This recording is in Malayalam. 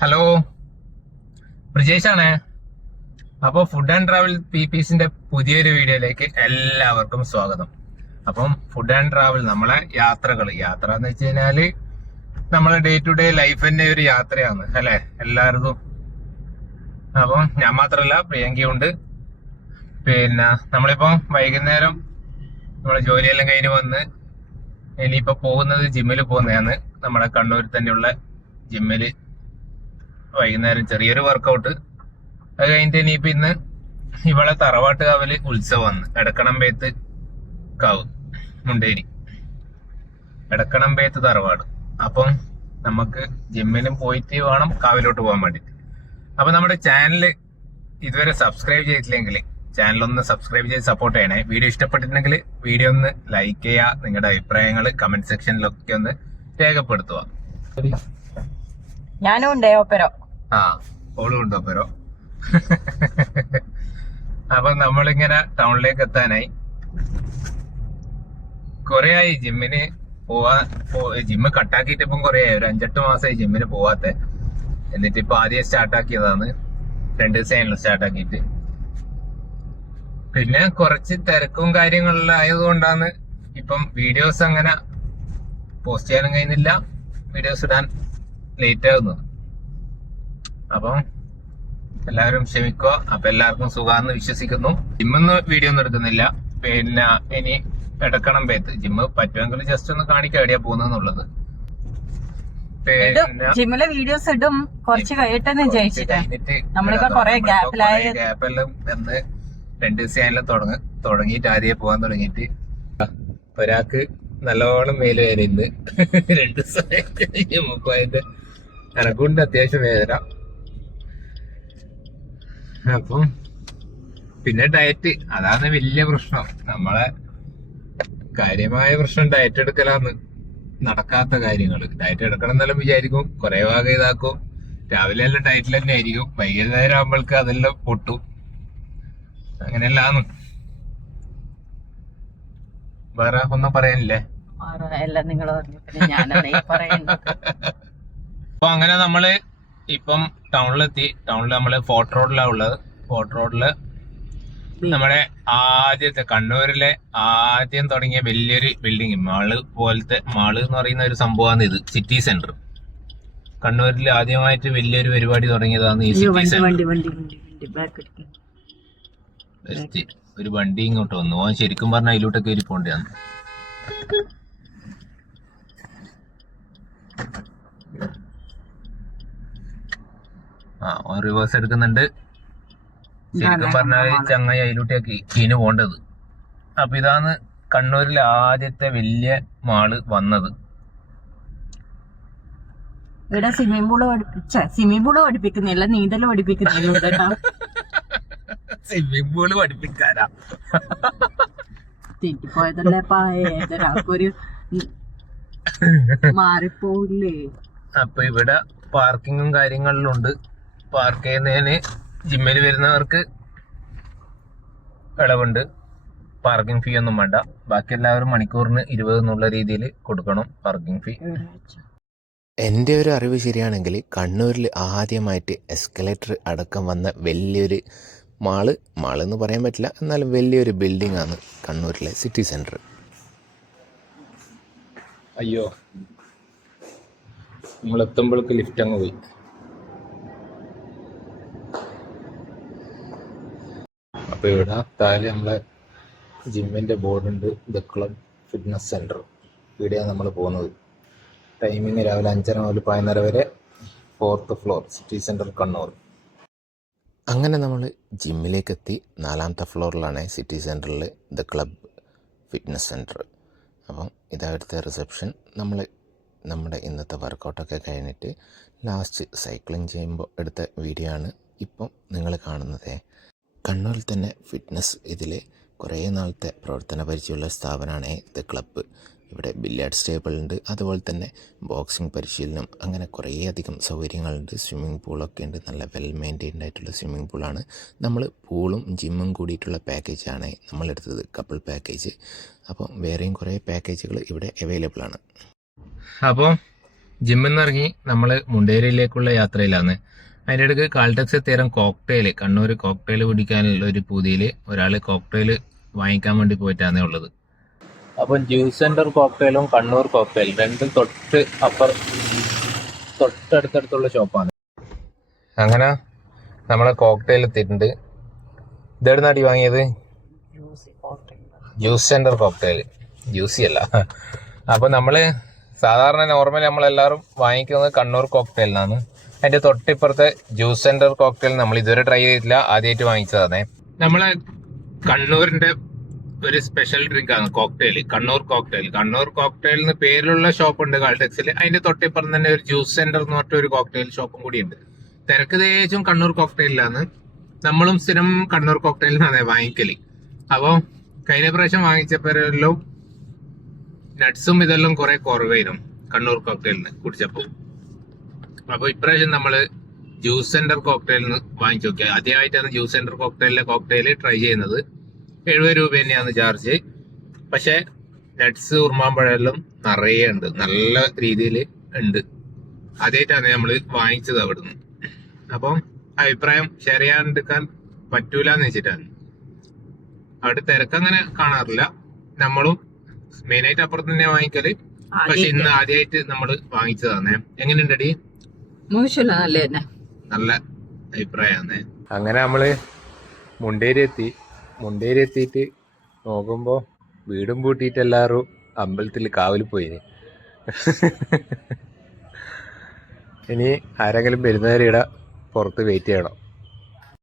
ഹലോ. ബ്രിജേഷാണ് അപ്പൊ ഫുഡ് ആൻഡ് ട്രാവൽ പി പീസിന്റെ പുതിയൊരു വീഡിയോയിലേക്ക് എല്ലാവർക്കും സ്വാഗതം. അപ്പം ഫുഡ് ആൻഡ് ട്രാവൽ നമ്മളെ യാത്രകൾ യാത്ര എന്ന് വെച്ച് കഴിഞ്ഞാൽ നമ്മളെ ഡേ ടു ഡേ ലൈഫിന്റെ ഒരു യാത്രയാണ് അല്ലെ? എല്ലാവർക്കും. അപ്പം ഞാൻ മാത്രല്ല പ്രിയങ്കയുണ്ട്. പിന്നെ നമ്മളിപ്പം വൈകുന്നേരം നമ്മളെ ജോലിയെല്ലാം കഴിഞ്ഞ് വന്ന് ഇനിയിപ്പോ പോകുന്നത് ജിമ്മിൽ പോകുന്നതാണ്. നമ്മുടെ കണ്ണൂരിൽ തന്നെയുള്ള ജിമ്മിൽ വൈകുന്നേരം ചെറിയൊരു വർക്കൗട്ട് അത് കഴിഞ്ഞിട്ട് ഇനിയിപ്പോ ഇന്ന് ഇവളെ തറവാട്ട് കാവൽ ഉത്സവമാണ് എടക്കണമ്പേത്ത് കാവ് മുണ്ടേരി. എടക്കണമ്പേത്ത് തറവാട്. അപ്പം നമുക്ക് ജിമ്മിനും പോയിട്ട് വേണം കാവിലോട്ട് പോകാൻ വേണ്ടിട്ട്. അപ്പൊ നമ്മുടെ ചാനൽ ഇതുവരെ സബ്സ്ക്രൈബ് ചെയ്തിട്ടില്ലെങ്കിൽ ചാനൽ ഒന്ന് സബ്സ്ക്രൈബ് ചെയ്ത് സപ്പോർട്ട് ചെയ്യണേ. വീഡിയോ ഇഷ്ടപ്പെട്ടിട്ടുണ്ടെങ്കിൽ വീഡിയോ ഒന്ന് ലൈക്ക് ചെയ്യുക. നിങ്ങളുടെ അഭിപ്രായങ്ങൾ കമന്റ് സെക്ഷനിലൊക്കെ ഒന്ന് രേഖപ്പെടുത്തുക. ഞാനും ഉണ്ട് ഓപ്പരോ ആ ഓളും ഉണ്ട് പെരോ അപ്പൊ നമ്മളിങ്ങനെ ടൗണിലേക്ക് എത്താനായി. കൊറേ ആയി ജിമ്മിന് പോവാ ജിമ്മ് കട്ടാക്കിയിട്ട് ഇപ്പം കൊറേ ആയി ഒരു അഞ്ചെട്ട് മാസമായി ജിമ്മിന് പോവാത്തെ. എന്നിട്ട് ഇപ്പൊ ആദ്യം സ്റ്റാർട്ട് ആക്കിയതാണ് രണ്ട് ദിവസമാണല്ലോ സ്റ്റാർട്ട് ആക്കിയിട്ട് പിന്നെ കുറച്ച് തിരക്കും കാര്യങ്ങളിലും ആയതുകൊണ്ടാണ് ഇപ്പം വീഡിയോസ് അങ്ങനെ പോസ്റ്റ് ചെയ്യാനും കഴിയുന്നില്ല വീഡിയോസ് ഇടാൻ ലേറ്റ് ആകുന്നത് അപ്പം എല്ലാവരും ക്ഷമിക്കുക. അപ്പൊ എല്ലാവർക്കും സുഖാന്ന് വിശ്വസിക്കുന്നു. ജിമ്മെന്ന് വീഡിയോ ഒന്നും എടുക്കുന്നില്ല. പിന്നെ ഇനി എടുക്കണം പേത്ത് ജിമ്മ് പറ്റുമെങ്കിൽ ജസ്റ്റ് ഒന്ന് കാണിക്കാൻ എവിടെയാ പോകുന്നതെന്നുള്ളത്. ഇടും. ജിമ്മിലെ വീഡിയോസ് ഇടും. കുറച്ച് കഴിയട്ടെന്ന് വിചാരിച്ചിട്ട്. നമ്മളിപ്പോ കൊറേ ഗ്യാപ്പിലായ ഗ്യാപ്പെല്ലാം എന്ന് രണ്ട് ദിവസം തുടങ്ങ തുടങ്ങിയിട്ട് ആദ്യം പോകാൻ തുടങ്ങിയിട്ട്. ഒരാൾക്ക് നല്ലോണം മേൽ വേദന ഇന്ന്. രണ്ട് ദിവസം മുപ്പതിന്റെ എനക്കുണ്ട് അത്യാവശ്യം വേദന. അപ്പം പിന്നെ ഡയറ്റ് അതാണ് വലിയ പ്രശ്നം. നമ്മളെ കാര്യമായ പ്രശ്നം ഡയറ്റ് എടുക്കലാന്ന് നടക്കാത്ത കാര്യങ്ങൾ. ഡയറ്റ് എടുക്കണം എന്നെല്ലാം വിചാരിക്കും. കുറെ ഭാഗം ഇതാക്കും. രാവിലെ എല്ലാം ഡയറ്റിൽ തന്നെ ആയിരിക്കും. വൈകുന്നേരം ആകുമ്പോൾക്ക് അതെല്ലാം പൊട്ടും. അങ്ങനെയല്ലാന്ന്. വേറെ ഒന്നും പറയാനില്ലേ? എല്ലാം നിങ്ങൾ പറഞ്ഞു. പിന്നെ ഞാനതേ പറയുന്നത്. അപ്പൊ അങ്ങനെ നമ്മൾ ഇപ്പം ടൗണിലെത്തി. ടൗണിൽ നമ്മൾ ഫോർട്ട് റോഡിലാണ് ഉള്ളത്. ഫോർട്ട് റോഡിൽ നമ്മുടെ ആദ്യത്തെ കണ്ണൂരിലെ ആദ്യം തുടങ്ങിയ വലിയൊരു ബിൽഡിംഗ് മാൾ പോലത്തെ മാൾ എന്ന് പറയുന്ന ഒരു സംഭവമാണ് ഇത് സിറ്റി സെന്റർ കണ്ണൂരിൽ ആദ്യമായിട്ട് വലിയൊരു പരിപാടി തുടങ്ങിയതാണ് ഈ സിറ്റി സെന്റർ ഒരു വണ്ടി ഇങ്ങോട്ട് വന്നു. ഓൻ ശരിക്കും പറഞ്ഞാൽ അതിലോട്ടൊക്കെ കയറി പോണ്ടാന്ന്. ആ ഓൻ റിവേഴ്സ് എടുക്കുന്നുണ്ട്. ശരിക്കും പറഞ്ഞാൽ ചങ്ങായി അതിലൂട്ടിയൊക്കെ കീന് പോണ്ടത്. അപ്പൊ ഇതാണ് കണ്ണൂരിലെ ആദ്യത്തെ വലിയ മാൾ വന്നത്. ഇവിടെ സ്വിമ്മിംഗ് പൂൾ പഠിപ്പിച്ച സ്വിമ്മിംഗ് പൂൾ പഠിപ്പിക്കുന്നില്ല നീന്തൽ പഠിപ്പിക്കുന്നില്ല സ്വിമ്മിംഗ് പൂൾ പഠിപ്പിക്കാരാ തെറ്റിപ്പോയതല്ലേ ഏതൊരാൾക്കൊരു മാറിപ്പോയില്ലേ അപ്പൊ ഇവിടെ പാർക്കിങ്ങും കാര്യങ്ങളിലും ഉണ്ട്. പാർക്ക് ചെയ്യുന്നതിന് ജിമ്മിൽ വരുന്നവർക്ക് ഇളവുണ്ട് പാർക്കിംഗ് ഫീ ഒന്നും വേണ്ട. ബാക്കി എല്ലാവരും മണിക്കൂറിന് ഇരുപത് എന്നുള്ള രീതിയിൽ കൊടുക്കണം പാർക്കിംഗ് ഫീ എന്റെ ഒരു അറിവ് ശരിയാണെങ്കിൽ കണ്ണൂരിൽ ആദ്യമായിട്ട് എസ്കലേറ്റർ അടക്കം വന്ന വലിയൊരു മാൾ മാൾ എന്ന് പറയാൻ പറ്റില്ല. എന്നാലും വലിയൊരു ബിൽഡിംഗ് ആണ് കണ്ണൂരിലെ സിറ്റി സെന്റർ അയ്യോ. നമ്മൾ എത്തുമ്പോഴേക്ക് ലിഫ്റ്റ് അങ്ങ് പോയി. അപ്പൊ ഇവിടെ താഴെ നമ്മളെ ജിമ്മിന്റെ ബോർഡുണ്ട് ദ ക്ലബ് ഫിറ്റ്നസ് സെന്റർ ഇവിടെയാണ് നമ്മൾ പോകുന്നത്. ടൈമിങ് രാവിലെ അഞ്ചര മുതൽ പതിനൊന്നര വരെ fourth floor city centre Kannur. അങ്ങനെ നമ്മൾ ജിമ്മിലേക്ക് എത്തി നാലാമത്തെ ഫ്ലോറിലാണ് സിറ്റി സെന്ററിൽ ദ ക്ലബ് ഫിറ്റ്നസ് സെന്റർ അപ്പം ഇതവിടുത്തെ റിസപ്ഷൻ നമ്മൾ നമ്മുടെ ഇന്നത്തെ വർക്കൗട്ടൊക്കെ കഴിഞ്ഞിട്ട് ലാസ്റ്റ് സൈക്ലിംഗ് ചെയ്യുമ്പോൾ എടുത്ത വീഡിയോ ആണ്. ഇപ്പം നിങ്ങൾ കാണുന്നത്. കണ്ണൂരിൽ തന്നെ ഫിറ്റ്നസ് ഇതിൽ കുറേ നാളത്തെ പ്രവർത്തന പരിചയമുള്ള സ്ഥാപനമാണ് ദ ക്ലബ്ബ് ഇവിടെ ബില്ലാർഡ്സ് ടേബിൾ ഉണ്ട്. അതുപോലെ തന്നെ ബോക്സിംഗ് പരിശീലനം. അങ്ങനെ കുറേ അധികം സൗകര്യങ്ങളുണ്ട്. സ്വിമ്മിംഗ് പൂളൊക്കെ ഉണ്ട്. നല്ല വെൽ മെയിന്റൈൻഡ് ആയിട്ടുള്ള സ്വിമ്മിംഗ് പൂളാണ് നമ്മൾ പൂളും ജിമ്മും കൂടിയിട്ടുള്ള പാക്കേജാണ് നമ്മളെടുത്തത് കപ്പിൾ പാക്കേജ് അപ്പം വേറെയും കുറേ പാക്കേജുകൾ ഇവിടെ അവൈലബിൾ ആണ്. അപ്പോൾ ജിമ്മിൽ ഇറങ്ങി നമ്മൾ മുണ്ടേരിയിലേക്കുള്ള യാത്രയിലാണ്. അതിന്റെ ഇടയ്ക്ക് കാൽടെക്സ് തീരം കോക്ടെയിൽ കണ്ണൂർ കോക്ടെയിൽ കുടിക്കാനുള്ള ഒരു പൂതിയിൽ ഒരാൾ കോക്ടെയിൽ വാങ്ങിക്കാൻ വേണ്ടി പോയിട്ടാണ് ഉള്ളത്. അപ്പം ജ്യൂസ് സെന്റർ കോക്ടെയിലും കണ്ണൂർ കോക്ടെയിൽ രണ്ടും തൊട്ട് അപ്പർ തൊട്ടടുത്തടുത്തുള്ള ഷോപ്പാണ്. അങ്ങനെ നമ്മളെ കോക്ടെയിൽ എത്തിയിട്ടുണ്ട്. ഇതെവിടെ അടി വാങ്ങിയത്? Juice centre cocktail. ജ്യൂസി അല്ല. അപ്പം നമ്മൾ സാധാരണ നോർമൽ നമ്മളെല്ലാവരും വാങ്ങിക്കുന്നത് കണ്ണൂർ കോക്ടെയിൽ നിന്നാണ് അതിന്റെ തൊട്ടിപ്പുറത്തെ ജ്യൂസ് സെന്റർ കോക്ടെയിൽ നമ്മൾ ഇതുവരെ ട്രൈ ചെയ്തിട്ടില്ല. ആദ്യമായിട്ട് വാങ്ങിച്ചതാണേ. നമ്മളെ കണ്ണൂരിന്റെ ഒരു സ്പെഷ്യൽ ഡ്രിങ്ക് ആണ് cocktail Kannur cocktail Kannur cocktail എന്ന് പേരിലുള്ള ഷോപ്പ് ഉണ്ട് കാൾടെക്സിൽ അതിന്റെ തൊട്ടിപ്പുറം തന്നെ ഒരു ജ്യൂസ് സെന്റർ എന്ന് പറഞ്ഞ ഒരു കോക്ടെയിൽ ഷോപ്പും കൂടി ഉണ്ട്. തിരക്ക് തേച്ചും കണ്ണൂർ കോക്ടെയിലാണ് നമ്മളും സ്ഥിരം കണ്ണൂർ കോക്ടെയിലിനാണ് വാങ്ങിക്കൽ. അപ്പൊ കഴിഞ്ഞ പ്രാവശ്യം വാങ്ങിച്ചപ്പോഴെല്ലാം നട്ട്സും ഇതെല്ലാം കുറെ കുറവായിരുന്നു കണ്ണൂർ കോക്ടെയിലിന് കുടിച്ചപ്പോ. അപ്പൊ ഇപ്രാവശ്യം നമ്മൾ ജ്യൂസ് സെന്റർ കോക്ടെയിലിന് വാങ്ങിച്ചു നോക്കിയാൽ ആദ്യമായിട്ടാണ് ജ്യൂസ് സെന്റർ കോക്ടെയിലിലെ കോക്ടെയിൽ ട്രൈ ചെയ്യുന്നത്. എഴുപത് രൂപ തന്നെയാണ് ചാർജ് പക്ഷെ നട്ട്സ് ഉറുമാമ്പഴമെല്ലാം നിറയെ ഉണ്ട്. നല്ല രീതിയിൽ ഉണ്ട്. ആദ്യമായിട്ടാണ് നമ്മൾ വാങ്ങിച്ചത് അവിടുന്ന്. അപ്പം അഭിപ്രായം ഷെയർ ചെയ്യാണ്ടെടുക്കാൻ പറ്റൂല എന്ന് വെച്ചിട്ടാണ്. അവിടെ തിരക്കങ്ങനെ കാണാറില്ല. നമ്മളും മെയിനായിട്ട് അപ്പുറത്ത് തന്നെ വാങ്ങിക്കൽ. പക്ഷെ ഇന്ന് ആദ്യമായിട്ട് നമ്മൾ വാങ്ങിച്ചതാണ്. എങ്ങനെയുണ്ടടി മോശമല്ല നല്ല തന്നെ നല്ല അഭിപ്രായമാണ്. അങ്ങനെ നമ്മൾ മുണ്ടേരി എത്തി മുണ്ടേരി എത്തിയിട്ട് നോക്കുമ്പോ വീടും പൂട്ടിട്ട് എല്ലാരും അമ്പലത്തിൽ കാവൽ പോയി ഇനി ആരെങ്കിലും വരുന്നവരെ ഇവിടെ പുറത്ത് വെയിറ്റ് ചെയ്യണം.